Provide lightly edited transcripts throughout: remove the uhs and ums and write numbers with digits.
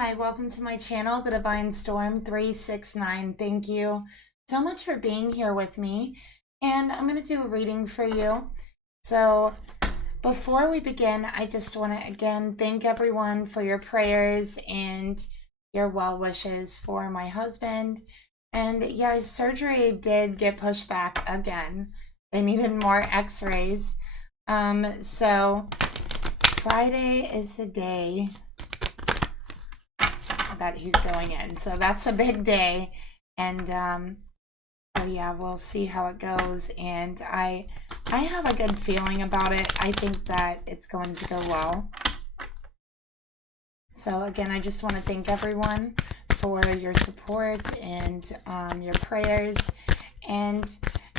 Hi, welcome to my channel, The Divine Storm 369. Thank you so much for being here with me. And I'm going to do a reading for you. So before we begin, I just want to again thank everyone for your prayers and your well wishes for my husband. And yeah, his surgery did get pushed back again. They needed more x-rays. So Friday is the day that he's going in, so that's a big day. And so yeah, we'll see how it goes. And I have a good feeling about it. I think that it's going to go well. So again, I just want to thank everyone for your support and your prayers. And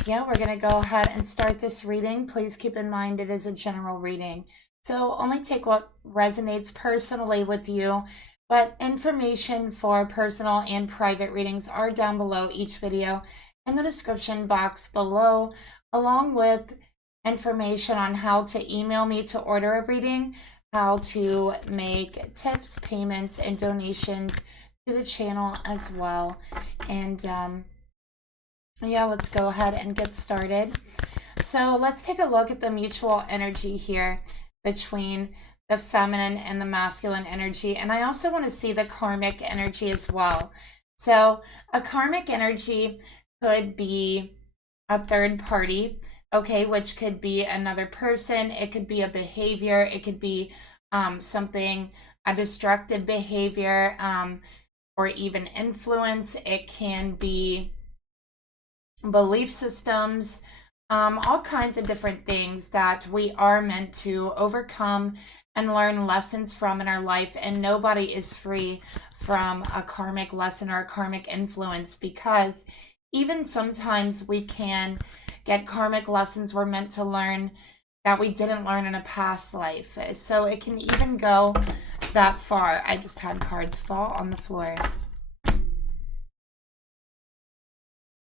yeah, we're going to go ahead and start this reading. Please keep in mind it is a general reading, so only take what resonates personally with you. But information for personal and private readings are down below each video in the description box below, along with information on how to email me to order a reading, how to make tips, payments, and donations to the channel as well. And yeah, let's go ahead and get started. So let's take a look at the mutual energy here between the feminine and the masculine energy. And I also want to see the karmic energy as well. So a karmic energy could be a third party, okay, which could be another person. It could be a behavior. It could be something, a destructive behavior, or even influence. It can be belief systems, all kinds of different things that we are meant to overcome and learn lessons from in our life. And nobody is free from a karmic lesson or a karmic influence, because even sometimes we can get karmic lessons we're meant to learn that we didn't learn in a past life. So it can even go that far. I just had cards fall on the floor.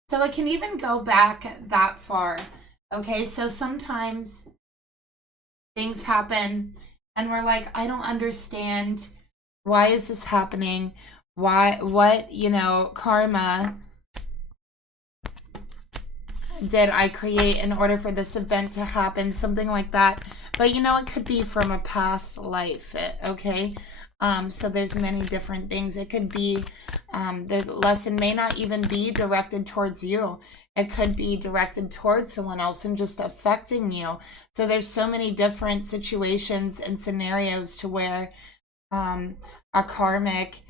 So it can even go back that far. Okay, so sometimes things happen and we're like, I don't understand. Why is this happening? What, karma did I create in order for this event to happen? Something like that. But it could be from a past life, okay? So there's many different things. It could be, the lesson may not even be directed towards you. It could be directed towards someone else and just affecting you. So there's so many different situations and scenarios to where a karmic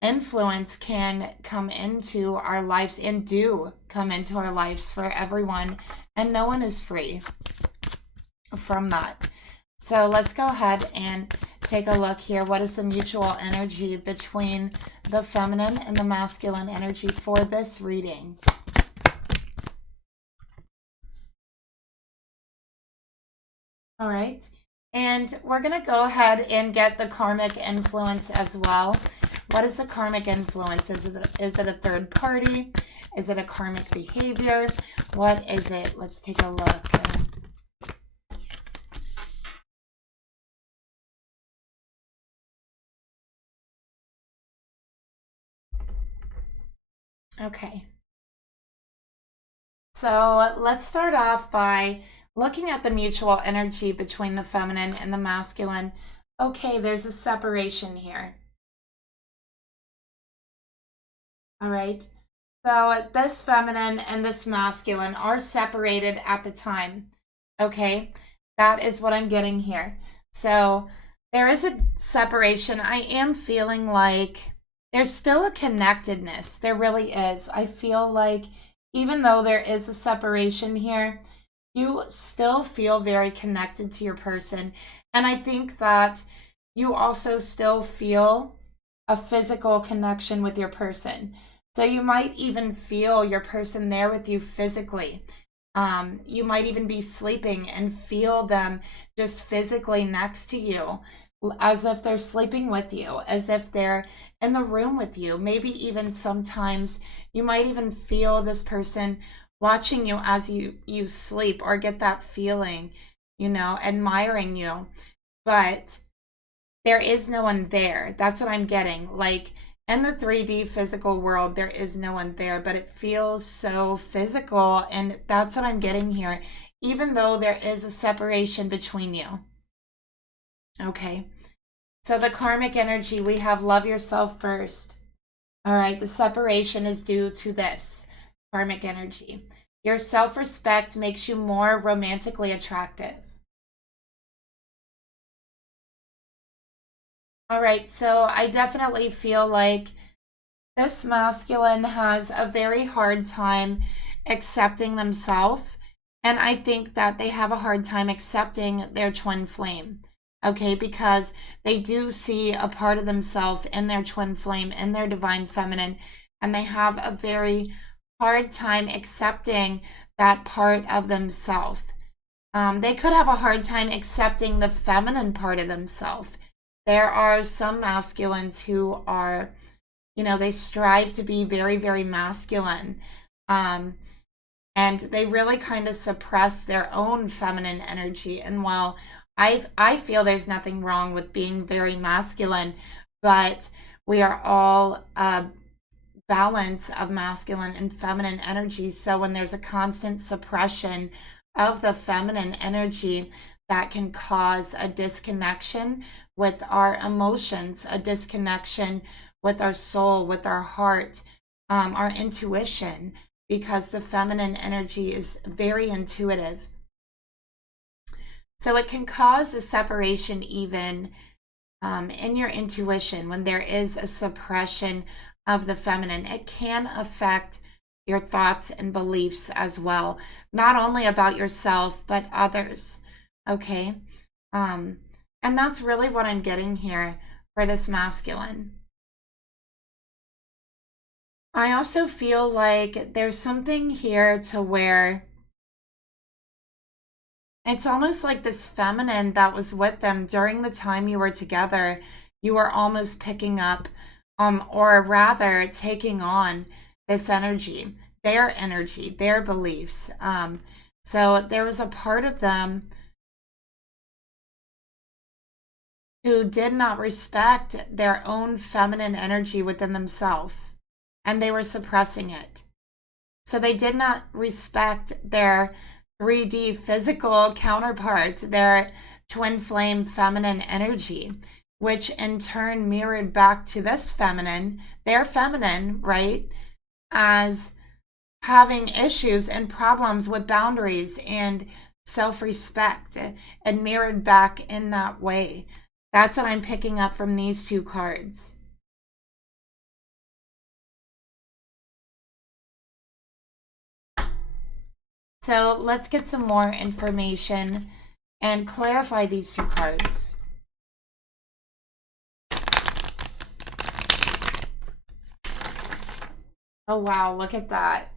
influence can come into our lives, and do come into our lives for everyone. And no one is free from that. So let's go ahead and take a look here. What is the mutual energy between the feminine and the masculine energy for this reading? All right. And we're going to go ahead and get the karmic influence as well. What is the karmic influence? Is it a third party? Is it a karmic behavior? What is it? Let's take a look. Okay. So let's start off by looking at the mutual energy between the feminine and the masculine. Okay, there's a separation here. All right. So this feminine and this masculine are separated at the time. Okay, that is what I'm getting here. So there is a separation. I am feeling like there's still a connectedness. There really is. I feel like even though there is a separation here, you still feel very connected to your person. And I think that you also still feel a physical connection with your person. So you might even feel your person there with you physically. You might even be sleeping and feel them just physically next to you, as if they're sleeping with you, as if they're in the room with you. Maybe even sometimes you might even feel this person watching you as you sleep, or get that feeling, admiring you. But there is no one there. That's what I'm getting. Like in the 3D physical world, there is no one there, but it feels so physical. And that's what I'm getting here, even though there is a separation between you. Okay. So the karmic energy, we have love yourself first. All right. The separation is due to this karmic energy. Your self-respect makes you more romantically attractive. All right, so I definitely feel like this masculine has a very hard time accepting themselves. And I think that they have a hard time accepting their twin flame. Okay, because they do see a part of themselves in their twin flame, in their divine feminine, and they have a very hard time accepting that part of themselves. They could have a hard time accepting the feminine part of themselves. There are some masculines who are, they strive to be very, very masculine. And they really kind of suppress their own feminine energy. And while I feel there's nothing wrong with being very masculine, but we are all a balance of masculine and feminine energy. So when there's a constant suppression of the feminine energy, that can cause a disconnection with our emotions, a disconnection with our soul, with our heart, our intuition, because the feminine energy is very intuitive. So it can cause a separation even in your intuition when there is a suppression of the feminine. It can affect your thoughts and beliefs as well, not only about yourself, but others. Okay. And that's really what I'm getting here for this masculine. I also feel like there's something here to where it's almost like this feminine that was with them during the time you were together, you were almost picking up, or rather taking on this energy, their beliefs. So there was a part of them who did not respect their own feminine energy within themselves, and they were suppressing it. So they did not respect their 3D physical counterpart, their twin flame feminine energy, which in turn mirrored back to this feminine, their feminine, right, as having issues and problems with boundaries and self-respect, and mirrored back in that way. That's what I'm picking up from these two cards. So let's get some more information and clarify these two cards. Oh, wow, look at that.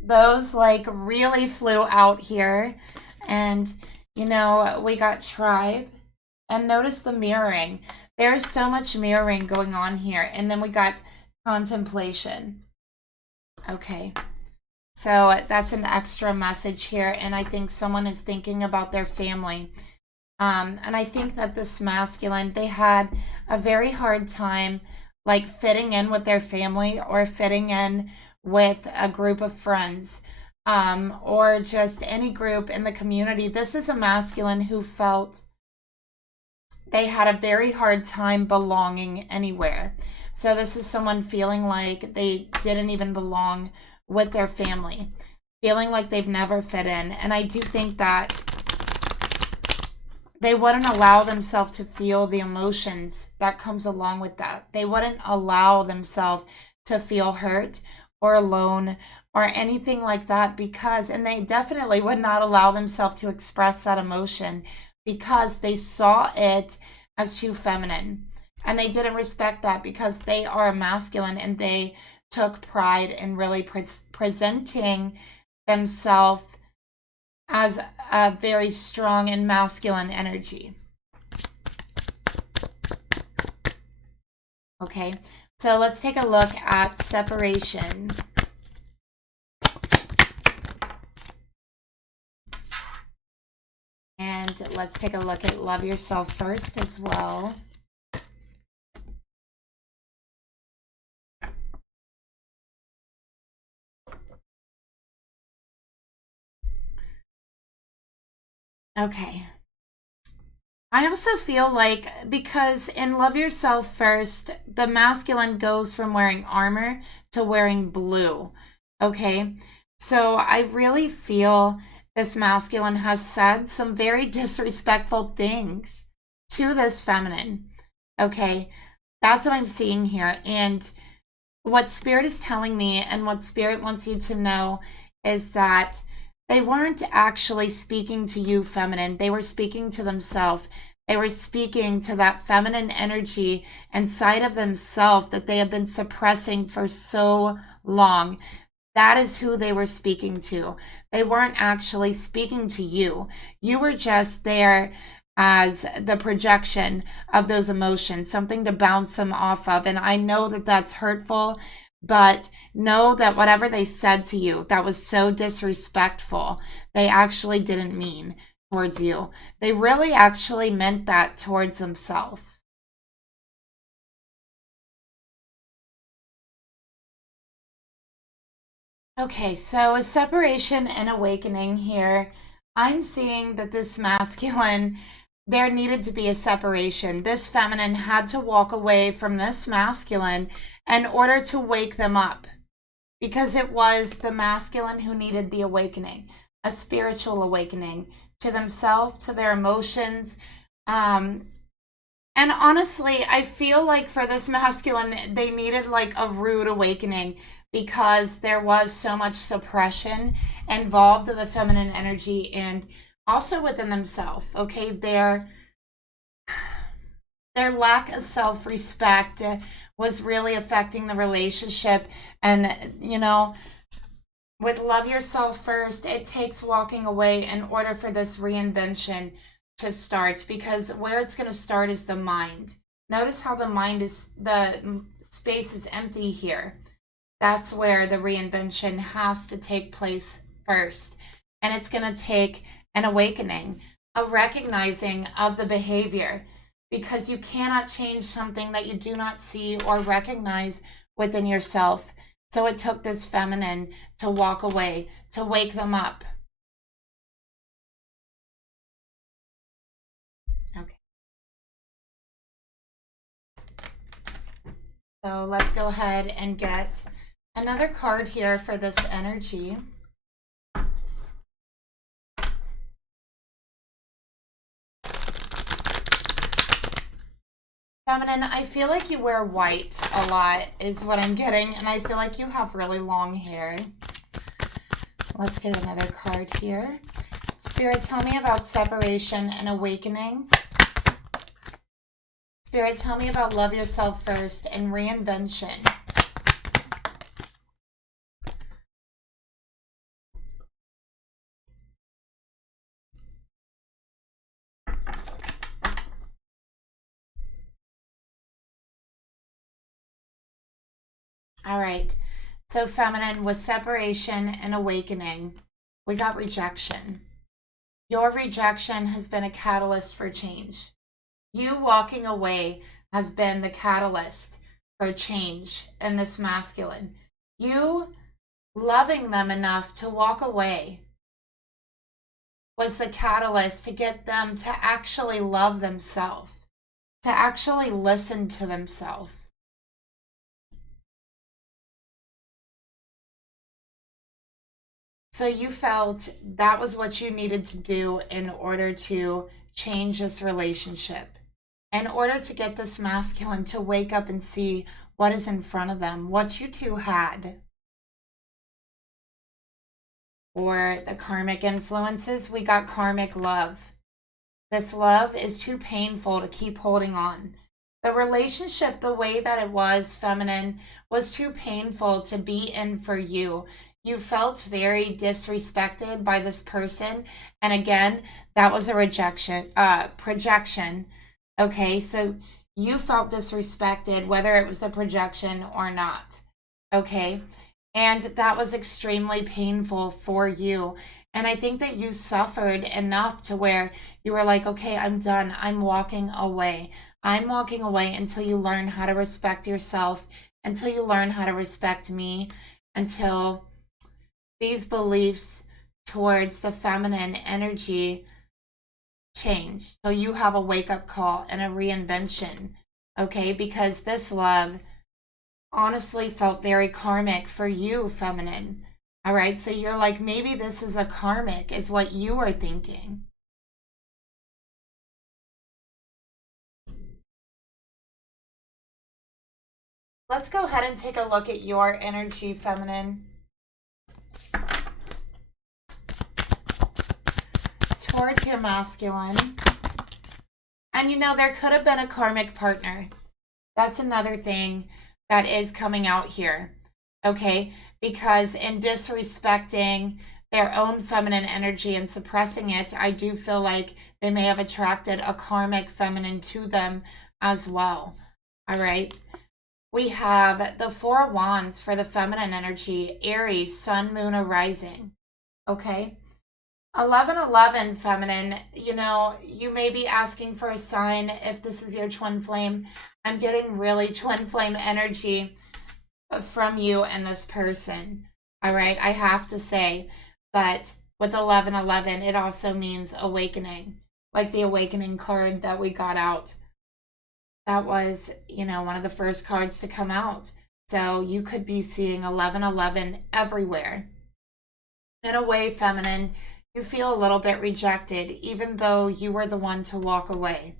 Those like really flew out here. And, we got tribe. And notice the mirroring. There's so much mirroring going on here. And then we got contemplation. Okay. So that's an extra message here. And I think someone is thinking about their family. And I think that this masculine, they had a very hard time like fitting in with their family or fitting in with a group of friends, or just any group in the community. This is a masculine who felt they had a very hard time belonging anywhere. So this is someone feeling like they didn't even belong with their family, feeling like they've never fit in. And I do think that they wouldn't allow themselves to feel the emotions that comes along with that. They wouldn't allow themselves to feel hurt or alone or anything like that, because, and they definitely would not allow themselves to express that emotion because they saw it as too feminine. And they didn't respect that because they are masculine, and they took pride in really presenting themselves as a very strong and masculine energy. Okay, so let's take a look at separation. And let's take a look at love yourself first as well. Okay. I also feel like, because in love yourself first, the masculine goes from wearing armor to wearing blue. Okay. So I really feel this masculine has said some very disrespectful things to this feminine. Okay. That's what I'm seeing here. And what Spirit is telling me, and what Spirit wants you to know, is that they weren't actually speaking to you, feminine. They were speaking to themselves. They were speaking to that feminine energy inside of themselves that they have been suppressing for so long. That is who they were speaking to. They weren't actually speaking to you. You were just there as the projection of those emotions, something to bounce them off of. And I know that that's hurtful, but know that whatever they said to you that was so disrespectful, they actually didn't mean towards you. They really actually meant that towards themselves. Okay, so a separation and awakening here. I'm seeing that this masculine, there needed to be a separation. This feminine had to walk away from this masculine in order to wake them up, because it was the masculine who needed the awakening, a spiritual awakening to themselves, to their emotions. Um, and honestly, I feel like for this masculine, they needed like a rude awakening, because there was so much suppression involved in the feminine energy and also within themselves. Okay, their lack of self-respect was really affecting the relationship. And with love yourself first, it takes walking away in order for this reinvention to start, because where it's going to start is the mind. Notice how the space is empty here. That's where the reinvention has to take place first. And it's going to take an awakening, a recognizing of the behavior, because you cannot change something that you do not see or recognize within yourself. So it took this feminine to walk away, to wake them up. Okay. So let's go ahead and get another card here for this energy. Feminine, I feel like you wear white a lot is what I'm getting, and I feel like you have really long hair. Let's get another card here. Spirit, tell me about separation and awakening. Spirit, tell me about love yourself first and reinvention. All right. So feminine, with separation and awakening, we got rejection. Your rejection has been a catalyst for change. You walking away has been the catalyst for change in this masculine. You loving them enough to walk away was the catalyst to get them to actually love themselves, to actually listen to themselves. So you felt that was what you needed to do in order to change this relationship, in order to get this masculine to wake up and see what is in front of them, what you two had. Or the karmic influences, we got karmic love. This love is too painful to keep holding on. The relationship, the way that it was, feminine, was too painful to be in for you. You felt very disrespected by this person. And again, that was a projection. Okay, so you felt disrespected, whether it was a projection or not. Okay, And that was extremely painful for you. And I think that you suffered enough to where you were like, okay, I'm done. I'm walking away. I'm walking away until you learn how to respect yourself, until you learn how to respect me, until these beliefs towards the feminine energy change. So you have a wake up call and a reinvention, okay? Because this love honestly felt very karmic for you, feminine. All right, so you're like, maybe this is a karmic, is what you are thinking. Let's go ahead and take a look at your energy, feminine. Towards your masculine. And you know, there could have been a karmic partner. That's another thing that is coming out here, okay? Because in disrespecting their own feminine energy and suppressing it, I do feel like they may have attracted a karmic feminine to them as well, all right? We have the Four of Wands for the feminine energy, Aries, Sun, Moon, or Rising, okay? 1111 feminine, you know, you may be asking for a sign if this is your twin flame. I'm getting really twin flame energy from you and this person. All right, I have to say, but with 1111, it also means awakening, like the awakening card that we got out. That was, you know, one of the first cards to come out. So you could be seeing 1111 everywhere. In a way, feminine, you feel a little bit rejected, even though you were the one to walk away.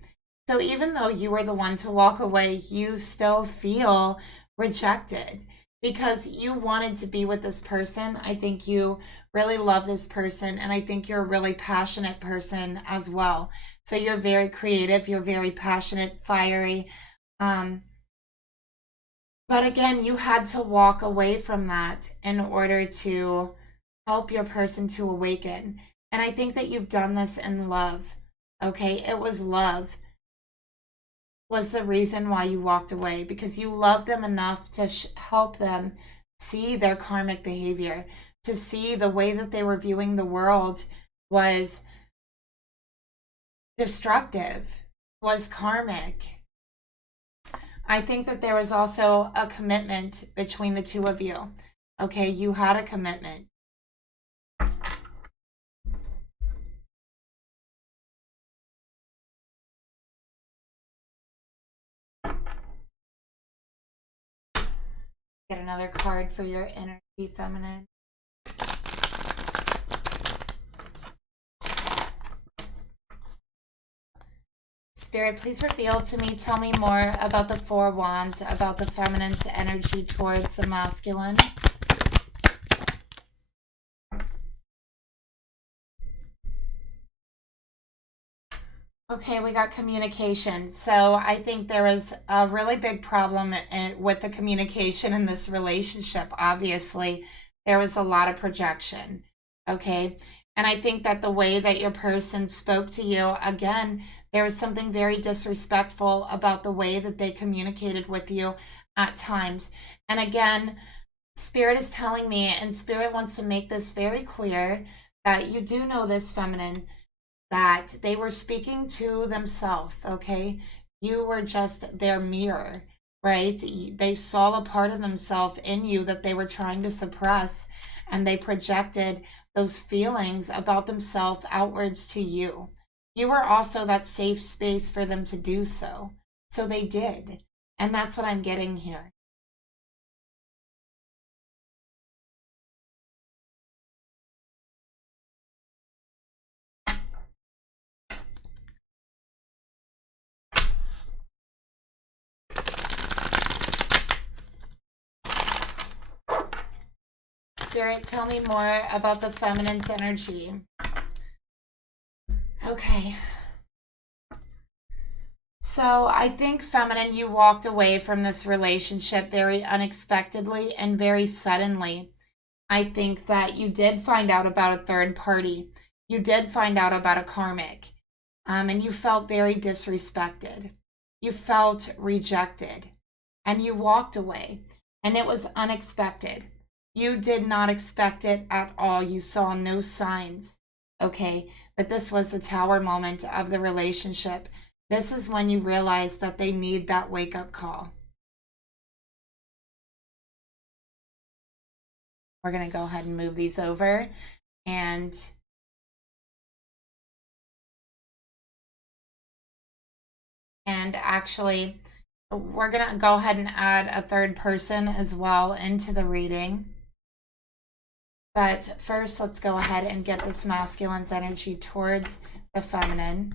So even though you were the one to walk away, you still feel rejected because you wanted to be with this person. I think you really love this person, and I think you're a really passionate person as well. So you're very creative, you're very passionate, fiery. But again, you had to walk away from that in order to help your person to awaken. And I think that you've done this in love, okay? It was love was the reason why you walked away, because you loved them enough to help them see their karmic behavior, to see the way that they were viewing the world was destructive, was karmic. I think that there was also a commitment between the two of you, okay? You had a commitment. Get another card for your energy, feminine. Spirit, please reveal to me, tell me more about the Four Wands, about the feminine's energy towards the masculine. Okay, we got communication. So I think there was a really big problem with the communication in this relationship. Obviously, there was a lot of projection. Okay. And I think that the way that your person spoke to you, again, there was something very disrespectful about the way that they communicated with you at times. And again, Spirit is telling me, and Spirit wants to make this very clear, that you do know this, feminine, that they were speaking to themselves, okay? You were just their mirror, right? They saw a part of themselves in you that they were trying to suppress, and they projected those feelings about themselves outwards to you. You were also that safe space for them to do so. So they did. And that's what I'm getting here. Spirit, tell me more about the feminine's energy. Okay. So I think, feminine, you walked away from this relationship very unexpectedly and very suddenly. I think that you did find out about a third party. You did find out about a karmic. And you felt very disrespected. You felt rejected. And you walked away. And it was unexpected. You did not expect it at all. You saw no signs. Okay. But this was the tower moment of the relationship. This is when you realize that they need that wake up call. We're going to go ahead and move these over. And actually, we're going to go ahead and add a third person as well into the reading. But first, let's go ahead and get this masculine's energy towards the feminine.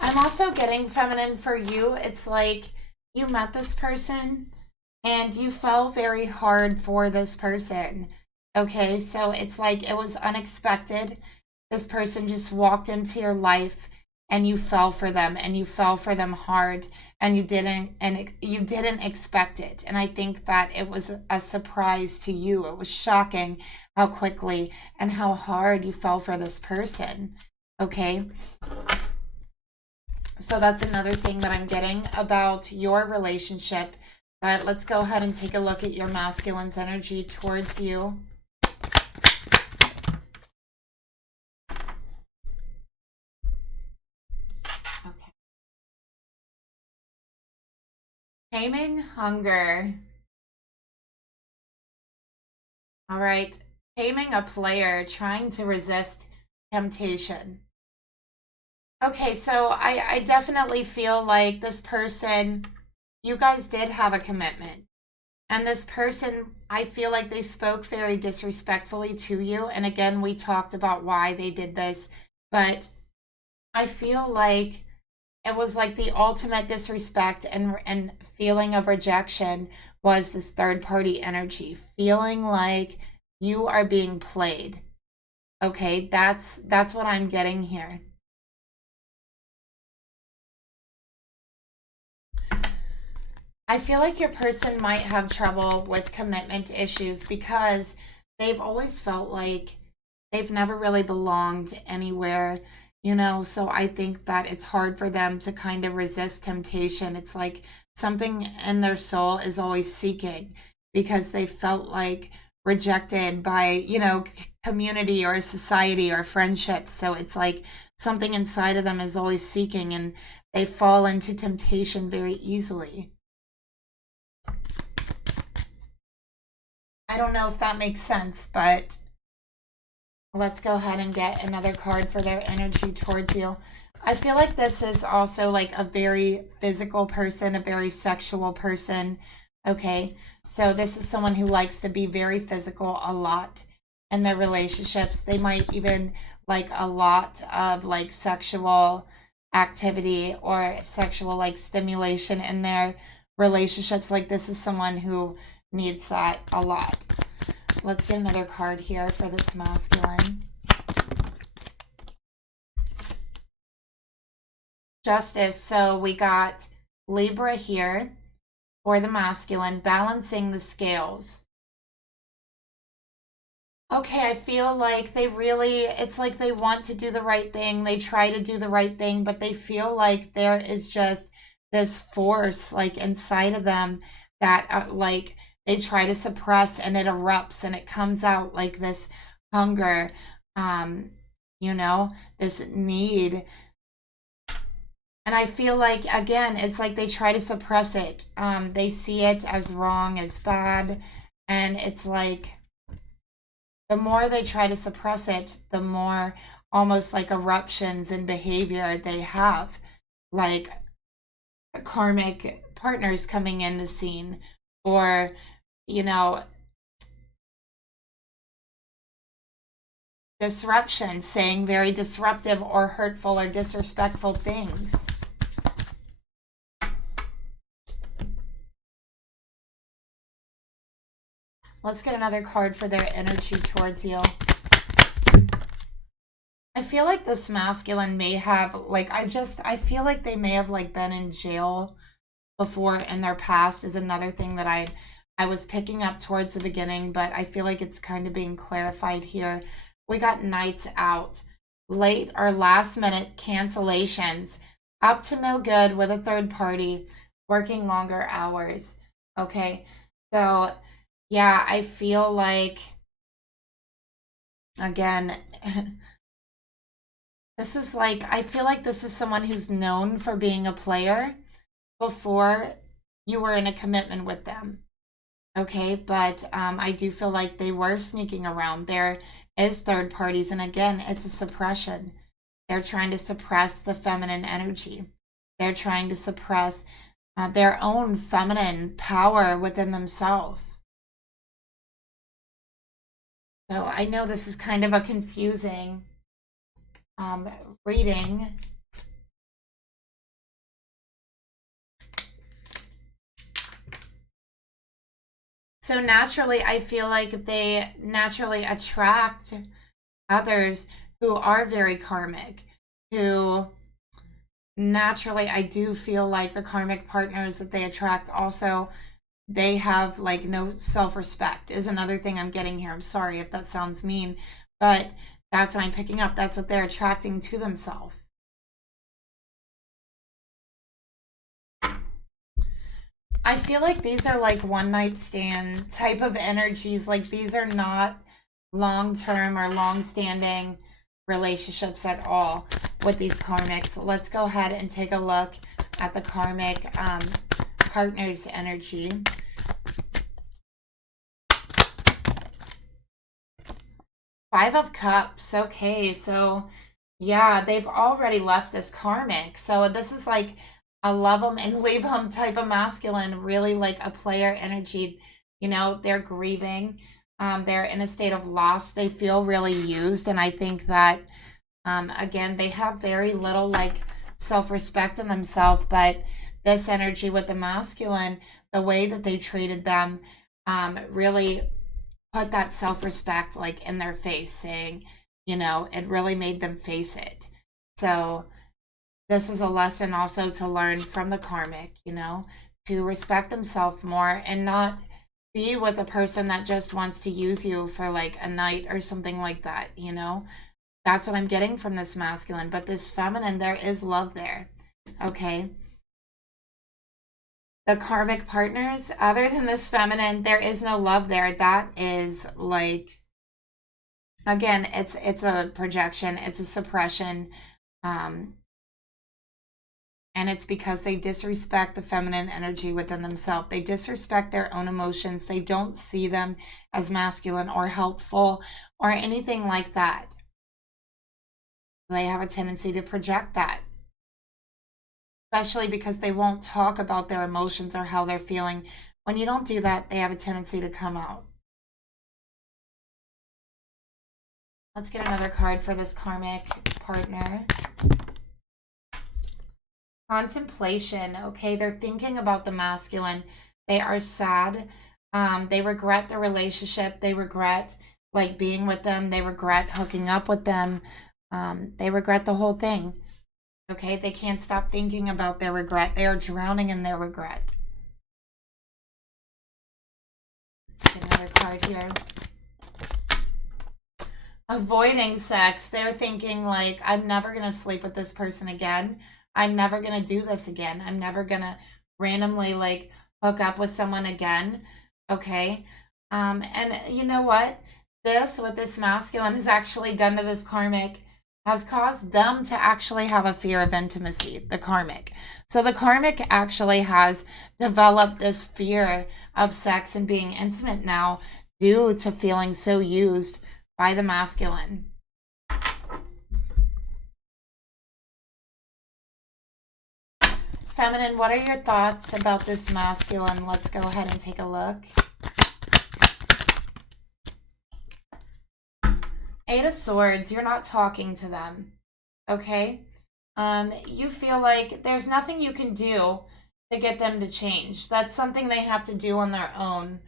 I'm also getting feminine for you. It's like you met this person and you fell very hard for this person. Okay, so it's like it was unexpected. This person just walked into your life and you fell for them, and you fell for them hard, and you didn't expect it. And I think that it was a surprise to you. It was shocking how quickly and how hard you fell for this person. Okay, so that's another thing that I'm getting about your relationship. But let's go ahead and take a look at your masculine's energy towards you. Okay. Taming hunger. All right. Taming a player, trying to resist temptation. Okay, so I definitely feel like this person, you guys did have a commitment. And this person, I feel like they spoke very disrespectfully to you. And again, we talked about why they did this. But I feel like it was like the ultimate disrespect and feeling of rejection was this third party energy. Feeling like you are being played. Okay, that's what I'm getting here. I feel like your person might have trouble with commitment issues because they've always felt like they've never really belonged anywhere, you know. So I think that it's hard for them to kind of resist temptation. It's like something in their soul is always seeking because they felt like rejected by, you know, community or society or friendships. So it's like something inside of them is always seeking, and they fall into temptation very easily. I don't know if that makes sense, but let's go ahead and get another card for their energy towards you. I feel like this is also like a very physical person, a very sexual person. Okay, so this is someone who likes to be very physical a lot in their relationships. They might even like a lot of like sexual activity or sexual like stimulation in their relationships. Like this is someone who needs that a lot. Let's get another card here for this masculine. Justice. So we got Libra here for the masculine, balancing the scales. Okay, I feel like they really, it's like they want to do the right thing. They try to do the right thing, but they feel like there is just this force like inside of them that like they try to suppress, and it erupts and it comes out like this hunger, you know, this need. And I feel like, again, it's like they try to suppress it. They see it as wrong, as bad. And it's like the more they try to suppress it, the more almost like eruptions in behavior they have. Like karmic partners coming in the scene, or, you know, disruption, saying very disruptive or hurtful or disrespectful things. Let's get another card for their energy towards you. I feel like this masculine may have like I feel like they may have like been in jail before in their past is another thing that I was picking up towards the beginning, but I feel like it's kind of being clarified here. We got nights out, late or last minute cancellations, up to no good with a third party, working longer hours. Okay. So, yeah, I feel like, again, this is like, I feel like this is someone who's known for being a player before you were in a commitment with them. Okay, but I do feel like they were sneaking around. There is third parties, and again, it's a suppression. They're trying to suppress the feminine energy. They're trying to suppress their own feminine power within themselves. So I know this is kind of a confusing reading. So naturally, I feel like they naturally attract others who are very karmic, who naturally, I do feel like the karmic partners that they attract also, they have like no self-respect is another thing I'm getting here. I'm sorry if that sounds mean, but that's what I'm picking up. That's what they're attracting to themselves. I feel like these are like one night stand type of energies. Like these are not long term or long standing relationships at all with these karmics. Let's go ahead and take a look at the karmic partner's energy. Five of Cups. Okay, so yeah, they've already left this karmic. So this is like a love them and leave them type of masculine, really like a player energy. You know, they're grieving. They're in a state of loss. They feel really used. And I think that, again, they have very little like self-respect in themselves. But this energy with the masculine, the way that they treated them, really put that self-respect like in their face, saying, you know, it really made them face it. So this is a lesson also to learn from the karmic, you know, to respect themselves more and not be with a person that just wants to use you for like a night or something like that, you know. That's what I'm getting from this masculine. But this feminine, there is love there. Okay. The karmic partners, other than this feminine, there is no love there. That is like, again, it's a projection, it's a suppression. And it's because they disrespect the feminine energy within themselves. They disrespect their own emotions. They don't see them as masculine or helpful or anything like that. They have a tendency to project that, especially because they won't talk about their emotions or how they're feeling. When you don't do that, they have a tendency to come out. Let's get another card for this karmic partner. Contemplation. Okay, they're thinking about the masculine. They are sad. They regret the relationship. They regret like being with them. They regret hooking up with them. They regret the whole thing. Okay, they can't stop thinking about their regret. They are drowning in their regret. Let's get another card here. Avoiding sex. They're thinking like, I'm never going to sleep with this person again. I'm never going to do this again. I'm never going to randomly like hook up with someone again. Okay. And you know what? What this masculine has actually done to this karmic has caused them to actually have a fear of intimacy, the karmic. So the karmic actually has developed this fear of sex and being intimate now due to feeling so used by the masculine. Feminine, what are your thoughts about this masculine? Let's go ahead and take a look. Eight of Swords, you're not talking to them, okay? You feel like there's nothing you can do to get them to change. That's something they have to do on their own,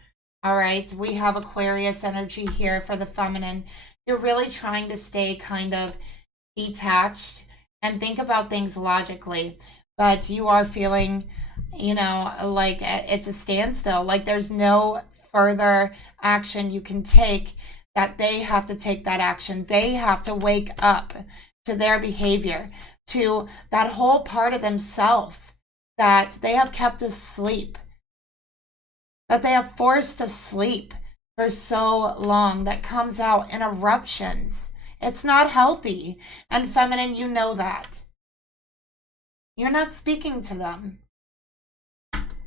all right? We have Aquarius energy here for the feminine. You're really trying to stay kind of detached and think about things logically, but you are feeling, you know, like it's a standstill. Like there's no further action you can take, that they have to take that action. They have to wake up to their behavior. to that whole part of themselves that they have kept asleep, that they have forced to sleep for so long, that comes out in eruptions. It's not healthy. And feminine, you know that. You're not speaking to them.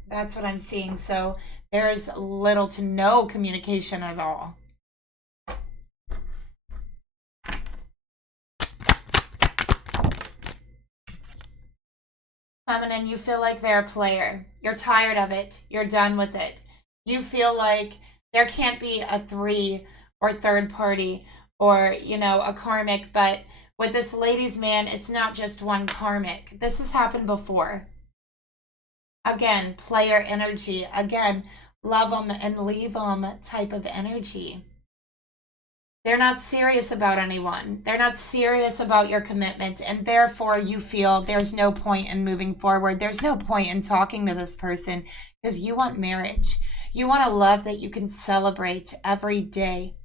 That's what I'm seeing. So there's little to no communication at all. Feminine, you feel like they're a player. You're tired of it. You're done with it. You feel like there can't be a three or third party or, you know, a karmic. But with this ladies' man, it's not just one karmic. This has happened before. Again, player energy. Again, love them and leave them type of energy. They're not serious about anyone. They're not serious about your commitment. And therefore, you feel there's no point in moving forward. There's no point in talking to this person because you want marriage. You want a love that you can celebrate every day.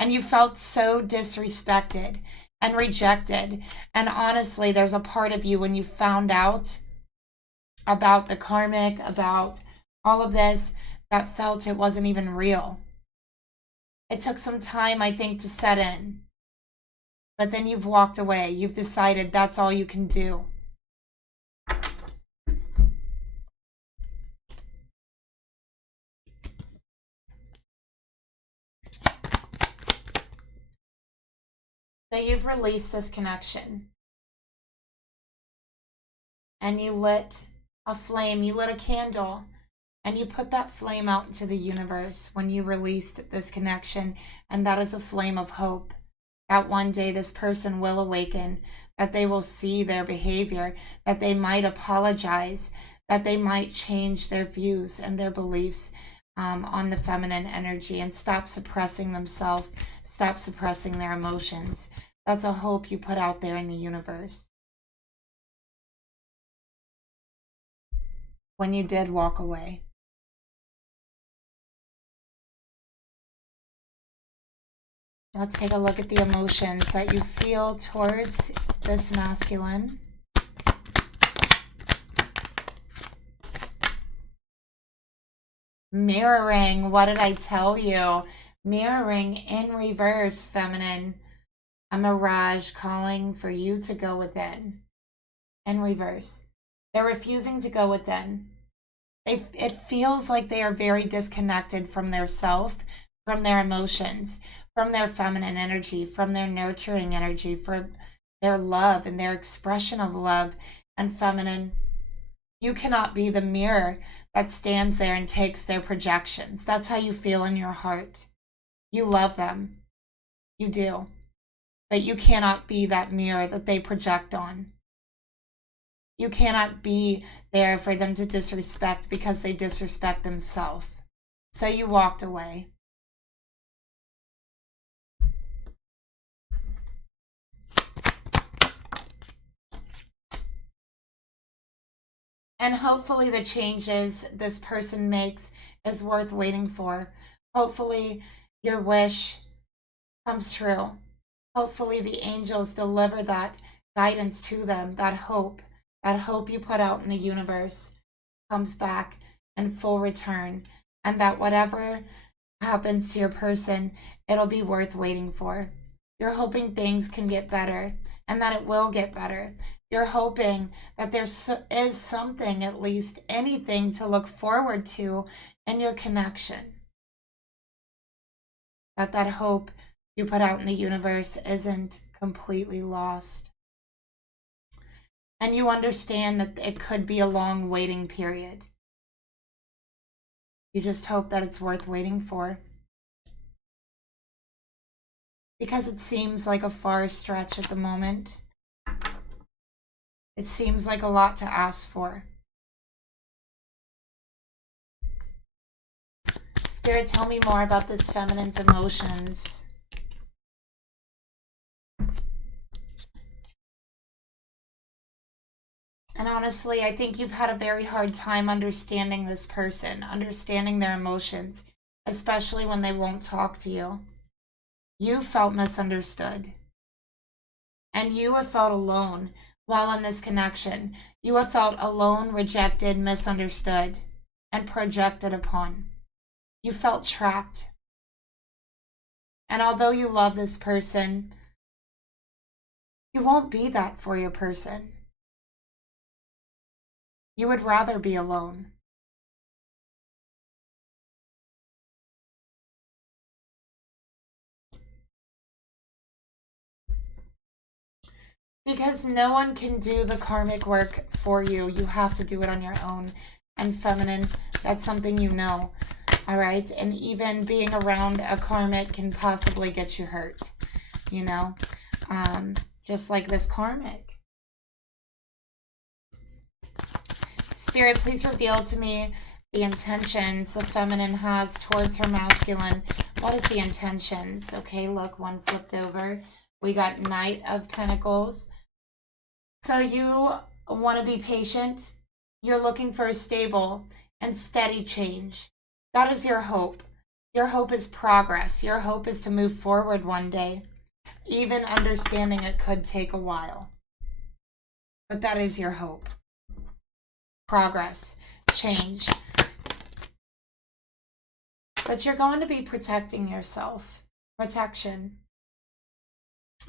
And you felt so disrespected and rejected. And honestly, there's a part of you when you found out about the karmic, about all of this, that felt it wasn't even real. It took some time, I think, to set in. But then you've walked away. You've decided that's all you can do. So you've released this connection. And you lit a flame, you lit a candle, and you put that flame out into the universe when you released this connection. And that is a flame of hope that one day this person will awaken, that they will see their behavior, that they might apologize, that they might change their views and their beliefs on the feminine energy and stop suppressing themselves, stop suppressing their emotions. That's a hope you put out there in the universe. When you did walk away. Let's take a look at the emotions that you feel towards this masculine. Mirroring, what did I tell you? Mirroring in reverse, feminine. A mirage calling for you to go within. In reverse. They're refusing to go within. It feels like they are very disconnected from their self, from their emotions, from their feminine energy, from their nurturing energy, for their love and their expression of love. And feminine, you cannot be the mirror that stands there and takes their projections. That's how you feel in your heart. You love them. You do. But you cannot be that mirror that they project on. You cannot be there for them to disrespect because they disrespect themselves. So you walked away. And hopefully the changes this person makes is worth waiting for. Hopefully your wish comes true. Hopefully the angels deliver that guidance to them, that hope you put out in the universe comes back in full return, and that whatever happens to your person, it'll be worth waiting for. You're hoping things can get better and that it will get better. You're hoping that there is something, at least anything, to look forward to in your connection. That hope you put out in the universe isn't completely lost. And you understand that it could be a long waiting period. You just hope that it's worth waiting for. Because it seems like a far stretch at the moment. It seems like a lot to ask for. Spirit, tell me more about this feminine's emotions. And honestly, I think you've had a very hard time understanding this person, understanding their emotions, especially when they won't talk to you. You felt misunderstood. And you have felt alone while in this connection. You have felt alone, rejected, misunderstood, and projected upon. You felt trapped. And although you love this person, you won't be that for your person. You would rather be alone. Because no one can do the karmic work for you. You have to do it on your own. And feminine, that's something you know. All right? And even being around a karmic can possibly get you hurt. You know? Just like this karmic. Spirit, please reveal to me the intentions the feminine has towards her masculine. What is the intentions? Okay, look, one flipped over. We got Knight of Pentacles. So you want to be patient. You're looking for a stable and steady change. That is your hope. Your hope is progress. Your hope is to move forward one day, even understanding it could take a while. But that is your hope. Progress, change. But you're going to be protecting yourself. Protection.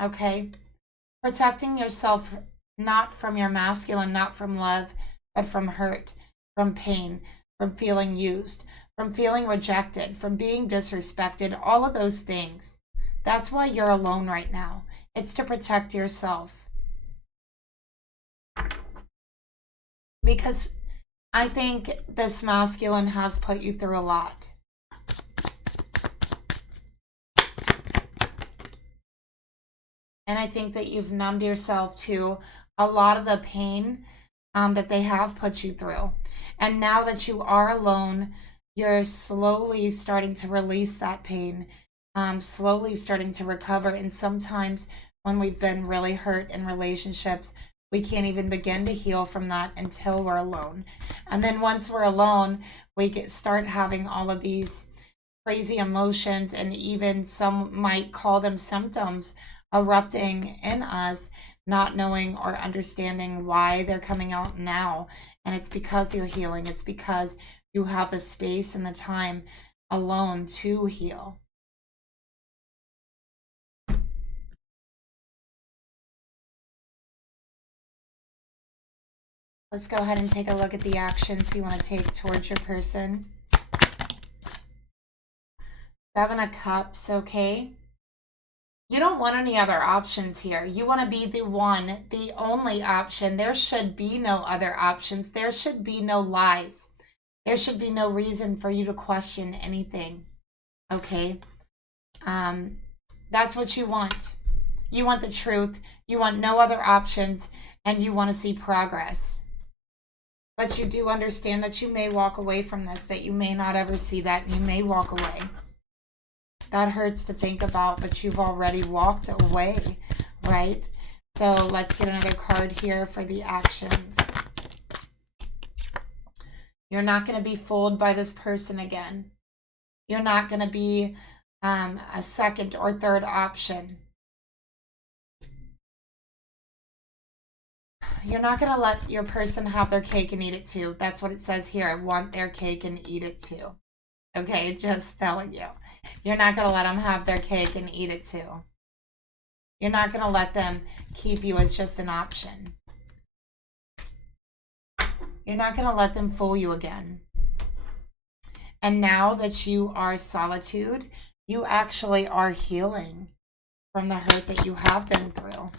Okay? Protecting yourself not from your masculine, not from love, but from hurt, from pain, from feeling used, from feeling rejected, from being disrespected, all of those things. That's why you're alone right now. It's to protect yourself. Because I think this masculine has put you through a lot. And I think that you've numbed yourself to a lot of the pain that they have put you through. And now that you are alone, you're slowly starting to release that pain, slowly starting to recover. And sometimes when we've been really hurt in relationships, we can't even begin to heal from that until we're alone. And then once we're alone, we start having all of these crazy emotions, and even some might call them symptoms erupting in us, not knowing or understanding why they're coming out now. And it's because you're healing. It's because you have the space and the time alone to heal. Let's go ahead and take a look at the actions you want to take towards your person. 7 of Cups, okay? You don't want any other options here. You want to be the one, the only option. There should be no other options. There should be no lies. There should be no reason for you to question anything, okay? That's what you want. You want the truth. You want no other options, and you want to see progress. But you do understand that you may walk away from this, that you may not ever see that, and you may walk away. That hurts to think about, but you've already walked away, right? So let's get another card here for the actions. You're not going to be fooled by this person again. You're not going to be a second or third option. You're not going to let your person have their cake and eat it too. That's what it says here. Want their cake and eat it too. Okay, just telling you. You're not going to let them have their cake and eat it too. You're not going to let them keep you as just an option. You're not going to let them fool you again. And now that you are solitude, you actually are healing from the hurt that you have been through.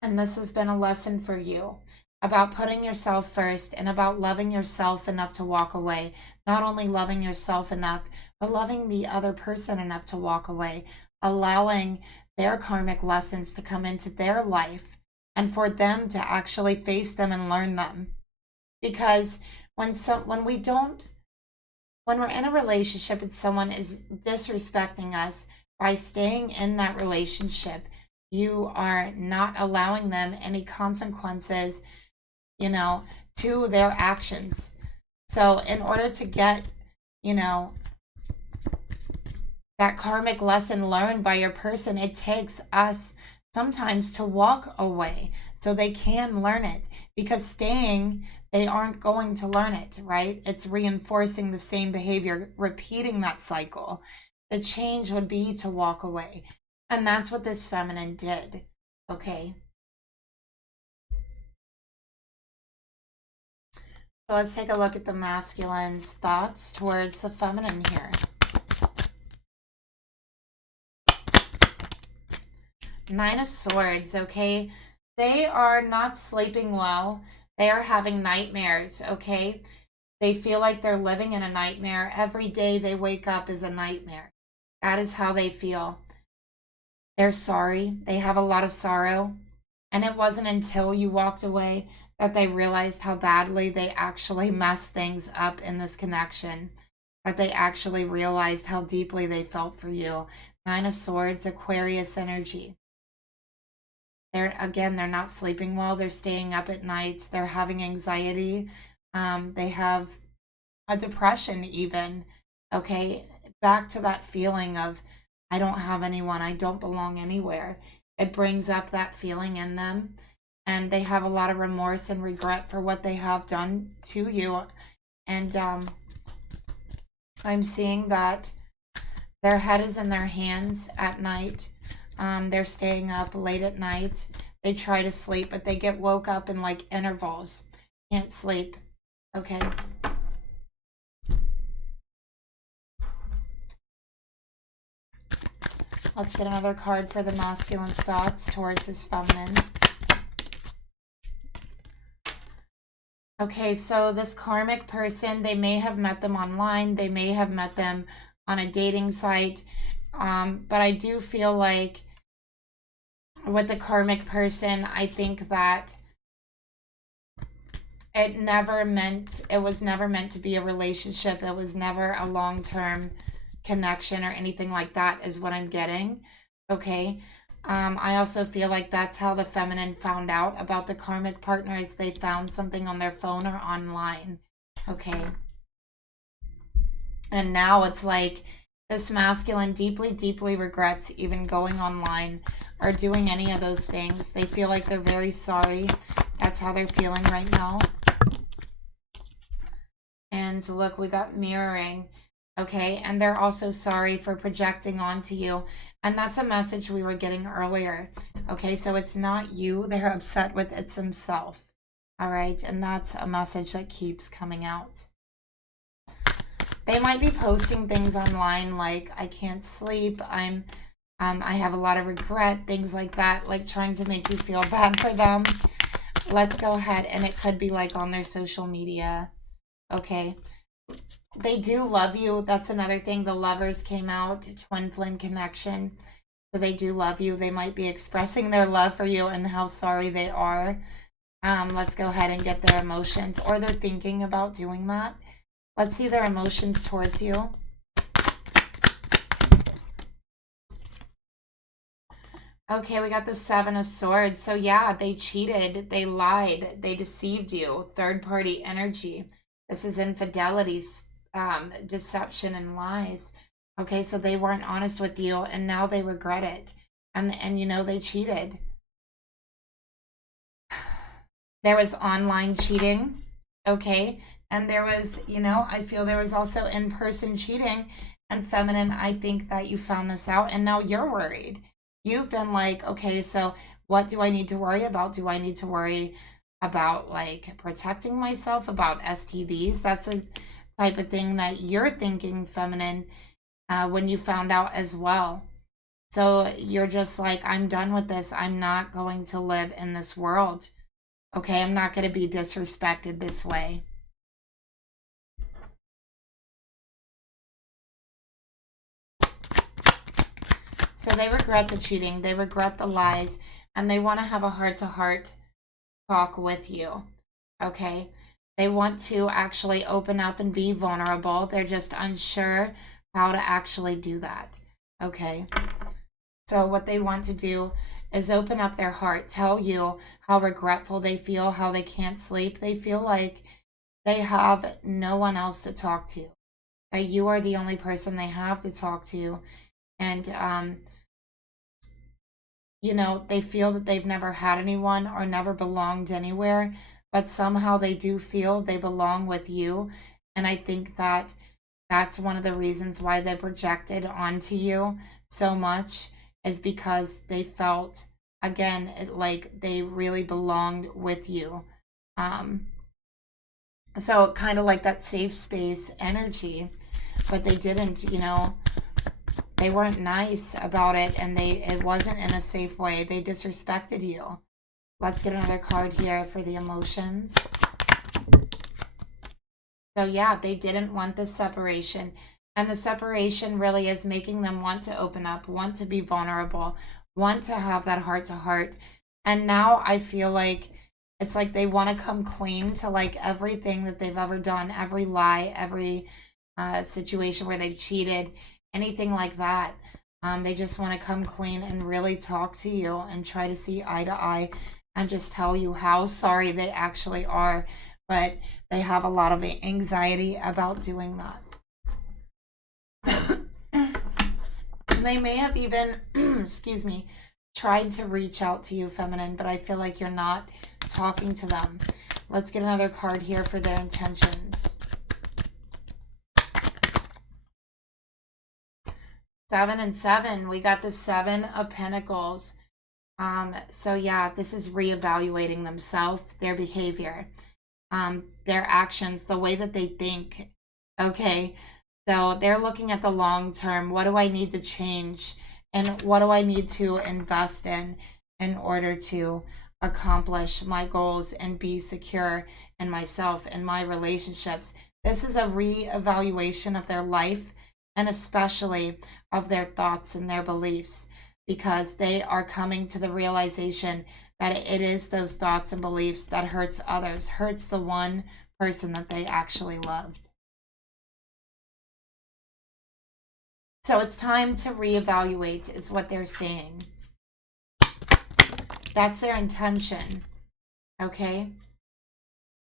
And this has been a lesson for you about putting yourself first and about loving yourself enough to walk away. Not only loving yourself enough, but loving the other person enough to walk away. Allowing their karmic lessons to come into their life and for them to actually face them and learn them. Because when we're in a relationship and someone is disrespecting us by staying in that relationship, you are not allowing them any consequences, to their actions. So in order to get, that that karmic lesson learned by your person, it takes us sometimes to walk away so they can learn it, because staying, they aren't going to learn it, right? It's reinforcing the same behavior, repeating that cycle. The change would be to walk away. And that's what this feminine did, okay? So let's take a look at the masculine's thoughts towards the feminine here. Nine of Swords, okay? They are not sleeping well. They are having nightmares, okay? They feel like they're living in a nightmare. Every day they wake up is a nightmare. That is how they feel. They're sorry. They have a lot of sorrow. And it wasn't until you walked away that they realized how badly they actually messed things up in this connection, that they actually realized how deeply they felt for you. Nine of Swords, Aquarius energy. They're not sleeping well. They're staying up at night. They're having anxiety. They have a depression even, okay? Back to that feeling of, I don't have anyone. I don't belong anywhere. It brings up that feeling in them. And they have a lot of remorse and regret for what they have done to you. And I'm seeing that their head is in their hands at night. They're staying up late at night. They try to sleep, but they get woke up in like intervals. Can't sleep. Okay. Let's get another card for the masculine's thoughts towards his feminine. Okay, so this karmic person, they may have met them online. They may have met them on a dating site. But I do feel like with the karmic person, I think that it was never meant to be a relationship. It was never a long-term connection or anything like that is what I'm getting. Okay. I also feel like that's how the feminine found out about the karmic partner, is they found something on their phone or online. Okay. And now it's like this masculine deeply, deeply regrets even going online or doing any of those things. They feel like they're very sorry. That's how they're feeling right now. And look, we got mirroring. Okay, and they're also sorry for projecting onto you. And that's a message we were getting earlier. Okay, so it's not you they're upset with, it's themselves. All right, and that's a message that keeps coming out. They might be posting things online like, I can't sleep, I have a lot of regret, things like that, like trying to make you feel bad for them. Let's go ahead, and it could be like on their social media. Okay. They do love you. That's another thing. The Lovers came out, twin flame connection. So they do love you. They might be expressing their love for you and how sorry they are. Let's go ahead and get their emotions, or they're thinking about doing that. Let's see their emotions towards you. Okay, we got the Seven of Swords. So yeah, they cheated, they lied, they deceived you. Third party energy. This is infidelity, deception and lies. Okay, so they weren't honest with you, and now they regret it. And you know, they cheated. There was online cheating, okay? And there was, you know, I feel there was also in-person cheating. And feminine, I think that you found this out, and now you're worried. You've been like, okay, so what do I need to worry about? Do I need to worry about like protecting myself, about STDs? That's a type of thing that you're thinking, feminine, when you found out as well. So you're just like, I'm done with this. I'm not going to live in this world. Okay, I'm not going to be disrespected this way. So they regret the cheating. They regret the lies. And they want to have a heart-to-heart talk with you. Okay? They want to actually open up and be vulnerable. They're just unsure how to actually do that. Okay? So what they want to do is open up their heart, tell you how regretful they feel, how they can't sleep. They feel like they have no one else to talk to. That you are the only person they have to talk to. And, you know, they feel that they've never had anyone or never belonged anywhere, but somehow they do feel they belong with you. And I think that that's one of the reasons why they projected onto you so much, is because they felt, again, like they really belonged with you. Um, so kind of like that safe space energy, but they didn't, you know, they weren't nice about it, and it wasn't in a safe way. They disrespected you. Let's get another card here for the emotions. So yeah, they didn't want this separation. And the separation really is making them want to open up, want to be vulnerable, want to have that heart to heart. And now I feel like it's like they want to come clean to like everything that they've ever done, every lie, every situation where they've cheated, anything like that. They just want to come clean and really talk to you and try to see eye to eye and just tell you how sorry they actually are. But they have a lot of anxiety about doing that. And they may have even, excuse me, tried to reach out to you, feminine, but I feel like you're not talking to them. Let's get another card here for their intentions. 7 and 7. We got the 7 of Pentacles. So yeah, this is reevaluating themselves, their behavior, their actions, the way that they think. Okay, so they're looking at the long term. What do I need to change? And what do I need to invest in order to accomplish my goals and be secure in myself and my relationships? This is a reevaluation of their life, and especially of their thoughts and their beliefs, because they are coming to the realization that it is those thoughts and beliefs that hurts others, hurts the one person that they actually loved. So it's time to reevaluate is what they're saying. That's their intention. Okay.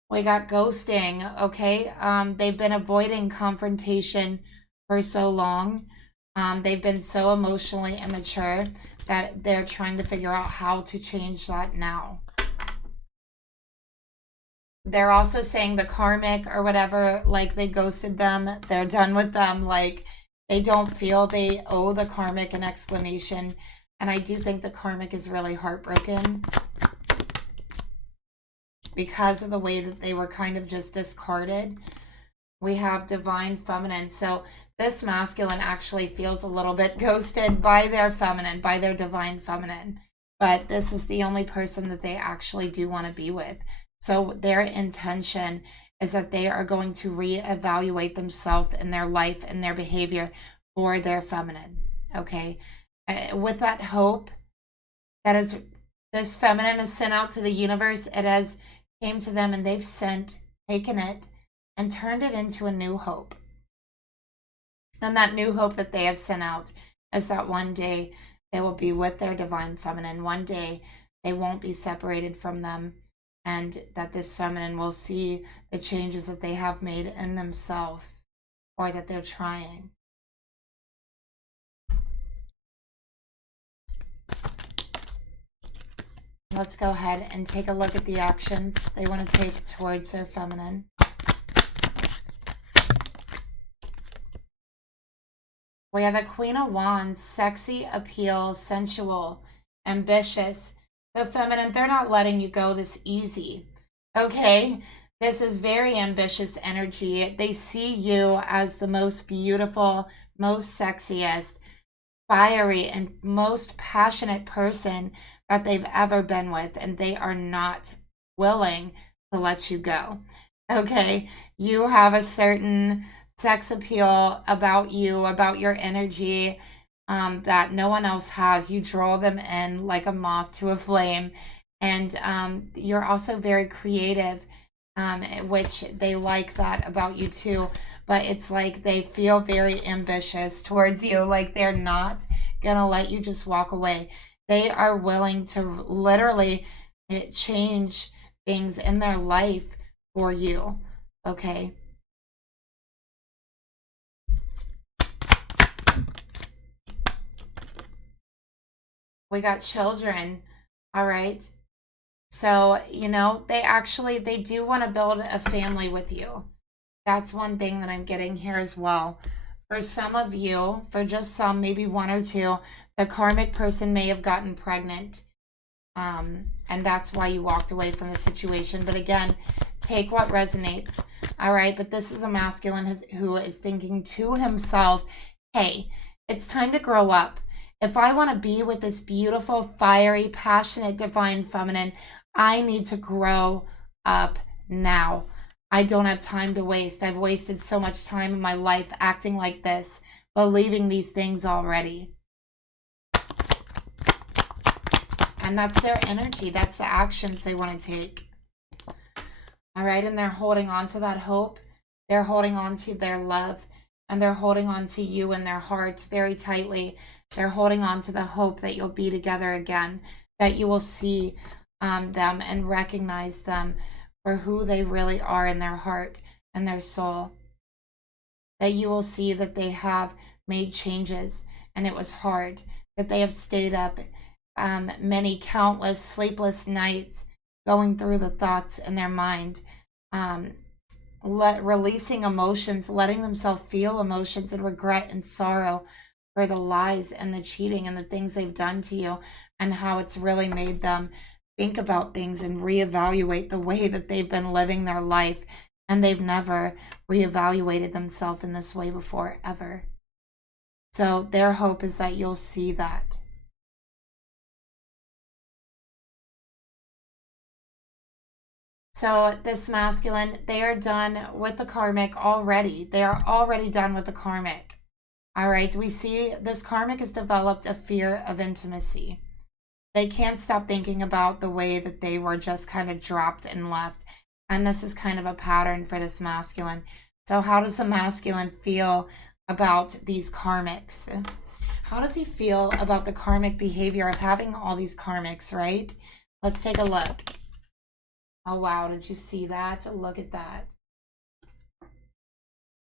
We got ghosting. Okay. They've been avoiding confrontation for so long. They've been so emotionally immature that they're trying to figure out how to change that now. They're also saying the karmic or whatever, like they ghosted them, they're done with them, like they don't feel they owe the karmic an explanation. And I do think the karmic is really heartbroken because of the way that they were kind of just discarded. We have divine feminine. So this masculine actually feels a little bit ghosted by their feminine, by their divine feminine. But this is the only person that they actually do want to be with. So their intention is that they are going to reevaluate themselves and their life and their behavior for their feminine. Okay. With that hope that is this feminine is sent out to the universe, it has came to them and they've taken it and turned it into a new hope. And that new hope that they have sent out is that one day they will be with their divine feminine. One day they won't be separated from them, and that this feminine will see the changes that they have made in themselves, or that they're trying. Let's go ahead and take a look at the actions they want to take towards their feminine. We have the Queen of Wands, sexy, appeal, sensual, ambitious. So feminine, they're not letting you go this easy. Okay, this is very ambitious energy. They see you as the most beautiful, most sexiest, fiery, and most passionate person that they've ever been with, and they are not willing to let you go. Okay, you have a certain sex appeal about you, about your energy, that no one else has. You draw them in like a moth to a flame. And you're also very creative, which they like that about you too. But it's like they feel very ambitious towards you, like they're not gonna let you just walk away. They are willing to literally change things in their life for you. Okay. We got children. All right. So, you know, they do want to build a family with you. That's one thing that I'm getting here as well. For some of you, for just some, maybe one or two, the karmic person may have gotten pregnant. And that's why you walked away from the situation. But again, take what resonates. All right. But this is a masculine who is thinking to himself, hey, it's time to grow up. If I want to be with this beautiful, fiery, passionate, divine feminine, I need to grow up now. I don't have time to waste. I've wasted so much time in my life acting like this, believing these things already. And that's their energy. That's the actions they want to take. All right. And they're holding on to that hope. They're holding on to their love. And they're holding on to you in their heart very tightly. They're holding on to the hope that you'll be together again. That you will see them and recognize them for who they really are in their heart and their soul. That you will see that they have made changes and it was hard. That they have stayed up many countless sleepless nights going through the thoughts in their mind, releasing emotions, letting themselves feel emotions and regret and sorrow for the lies and the cheating and the things they've done to you, and how it's really made them think about things and reevaluate the way that they've been living their life. And they've never reevaluated themselves in this way before, ever. So their hope is that you'll see that. So this masculine, they are done with the karmic already. They are already done with the karmic. All right. We see this karmic has developed a fear of intimacy. They can't stop thinking about the way that they were just kind of dropped and left. And this is kind of a pattern for this masculine. So how does the masculine feel about these karmics? How does he feel about the karmic behavior of having all these karmics, right? Let's take a look. Oh, wow. Did you see that? Look at that.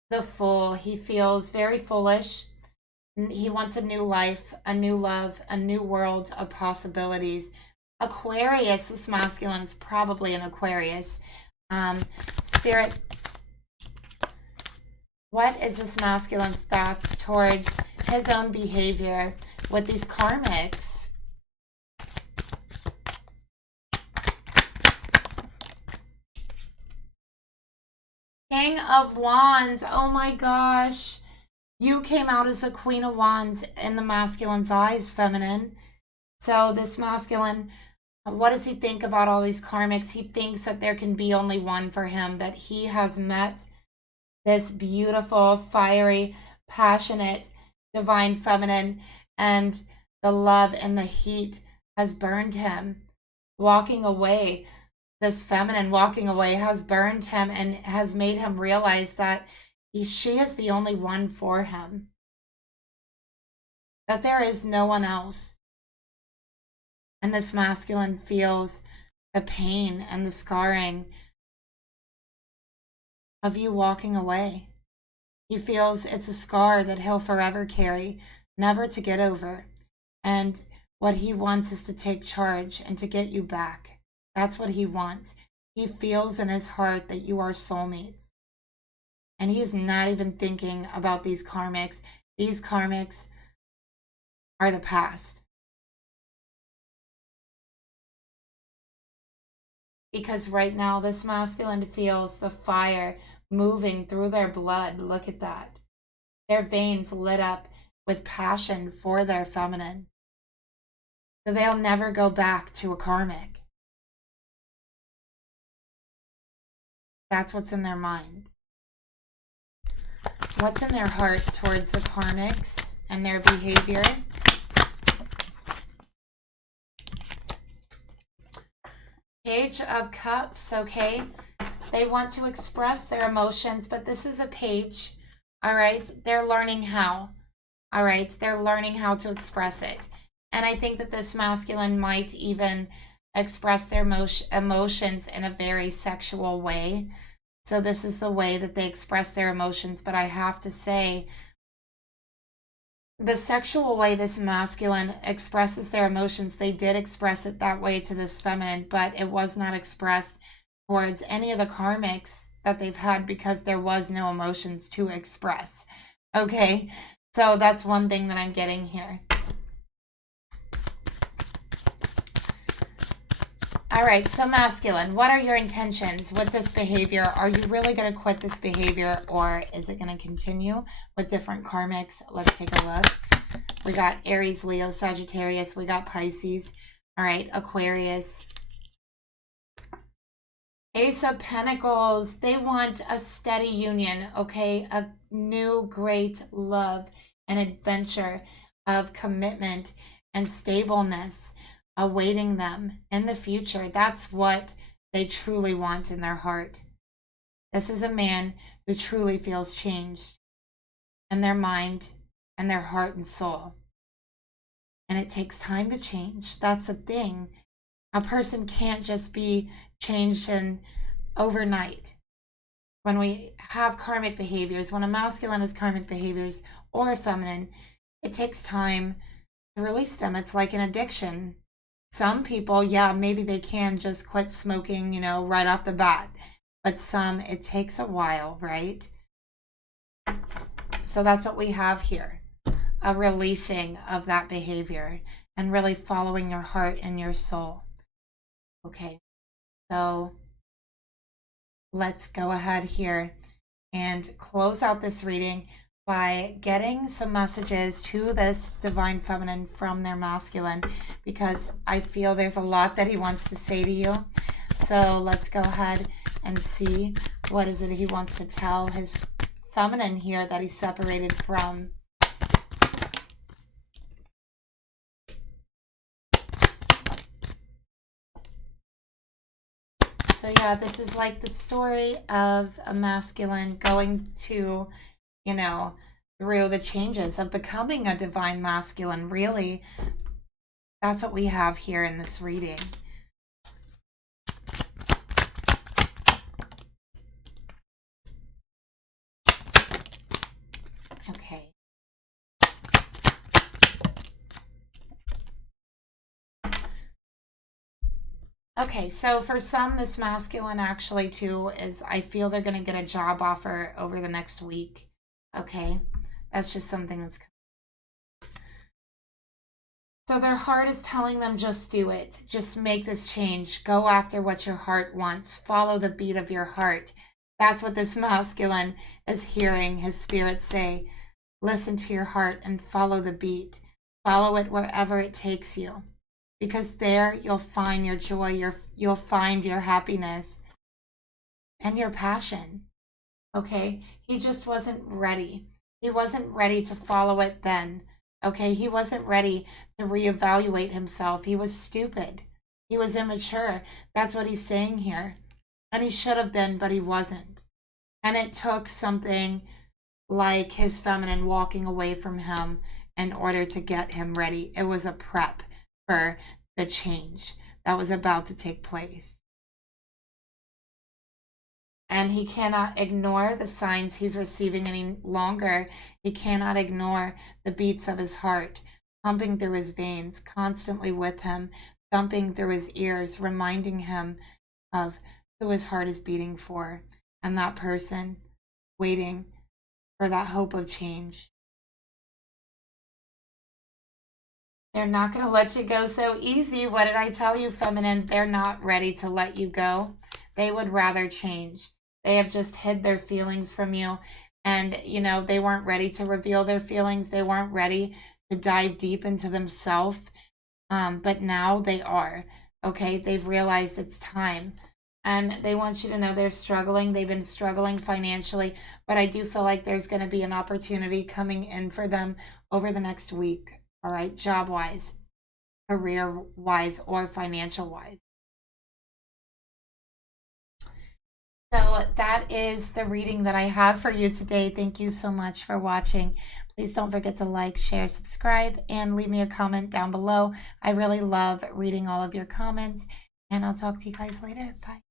The Fool. He feels very foolish. He wants a new life, a new love, a new world of possibilities. Aquarius. This masculine is probably an Aquarius. Spirit. What is this masculine's thoughts towards his own behavior with these karmics? King of Wands. Oh my gosh. You came out as the Queen of Wands in the masculine's eyes, feminine. So this masculine, what does he think about all these karmics? He thinks that there can be only one for him, that he has met this beautiful, fiery, passionate, divine feminine, and the love and the heat has burned him. Walking away, this feminine walking away has burned him and has made him realize that she is the only one for him. That there is no one else. And this masculine feels the pain and the scarring of you walking away. He feels it's a scar that he'll forever carry, never to get over. And what he wants is to take charge and to get you back. That's what he wants. He feels in his heart that you are soulmates. And he is not even thinking about these karmics. These karmics are the past. Because right now, this masculine feels the fire moving through their blood. Look at that. Their veins lit up with passion for their feminine. So they'll never go back to a karmic. That's what's in their mind. What's in their heart towards the karmics and their behavior? Page of Cups, okay? They want to express their emotions, but this is a page, all right? They're learning how, all right? They're learning how to express it. And I think that this masculine might even express their emotions in a very sexual way. So this is the way that they express their emotions. But I have to say the sexual way this masculine expresses their emotions, they did express it that way to this feminine, but it was not expressed towards any of the karmics that they've had because there was no emotions to express. Okay, so that's one thing that I'm getting here. All right, so masculine, what are your intentions with this behavior? Are you really going to quit this behavior, or is it going to continue with different karmics? Let's take a look. We got Aries, Leo, Sagittarius. We got Pisces. All right, Aquarius. Ace of Pentacles. They want a steady union, okay? A new great love and adventure of commitment and stableness awaiting them in the future. That's what they truly want in their heart. This is a man who truly feels changed in their mind and their heart and soul. And it takes time to change. That's a thing. A person can't just be changed in overnight. When we have karmic behaviors, when a masculine has karmic behaviors or a feminine, it takes time to release them. It's like an addiction. Some people, yeah, maybe they can just quit smoking, you know, right off the bat. But some, it takes a while, right? So that's what we have here. A releasing of that behavior and really following your heart and your soul. Okay, so let's go ahead here and close out this reading by getting some messages to this divine feminine from their masculine, because I feel there's a lot that he wants to say to you. So let's go ahead and see what is it he wants to tell his feminine here that he's separated from. So yeah, this is like the story of a masculine going to, you know, through the changes of becoming a divine masculine. Really, that's what we have here in this reading. Okay. Okay, so for some, this masculine actually too is, I feel they're going to get a job offer over the next week. Okay, that's just something that's... So their heart is telling them, just do it. Just make this change. Go after what your heart wants. Follow the beat of your heart. That's what this masculine is hearing his spirit say. Listen to your heart and follow the beat. Follow it wherever it takes you. Because there you'll find your joy, you'll find your happiness and your passion. Okay? He just wasn't ready. He wasn't ready to follow it then. Okay? He wasn't ready to reevaluate himself. He was stupid. He was immature. That's what he's saying here. And he should have been, but he wasn't. And it took something like his feminine walking away from him in order to get him ready. It was a prep for the change that was about to take place. And he cannot ignore the signs he's receiving any longer. He cannot ignore the beats of his heart, pumping through his veins, constantly with him, thumping through his ears, reminding him of who his heart is beating for, and that person waiting for that hope of change. They're not going to let you go so easy. What did I tell you, feminine? They're not ready to let you go. They would rather change. They have just hid their feelings from you. And, you know, they weren't ready to reveal their feelings. They weren't ready to dive deep into themselves. But now they are. Okay? They've realized it's time. And they want you to know they're struggling. They've been struggling financially. But I do feel like there's going to be an opportunity coming in for them over the next week. All right, job-wise, career-wise, or financial-wise. So that is the reading that I have for you today. Thank you so much for watching. Please don't forget to like, share, subscribe, and leave me a comment down below. I really love reading all of your comments, and I'll talk to you guys later. Bye.